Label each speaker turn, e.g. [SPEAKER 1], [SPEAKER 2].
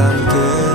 [SPEAKER 1] dalam ke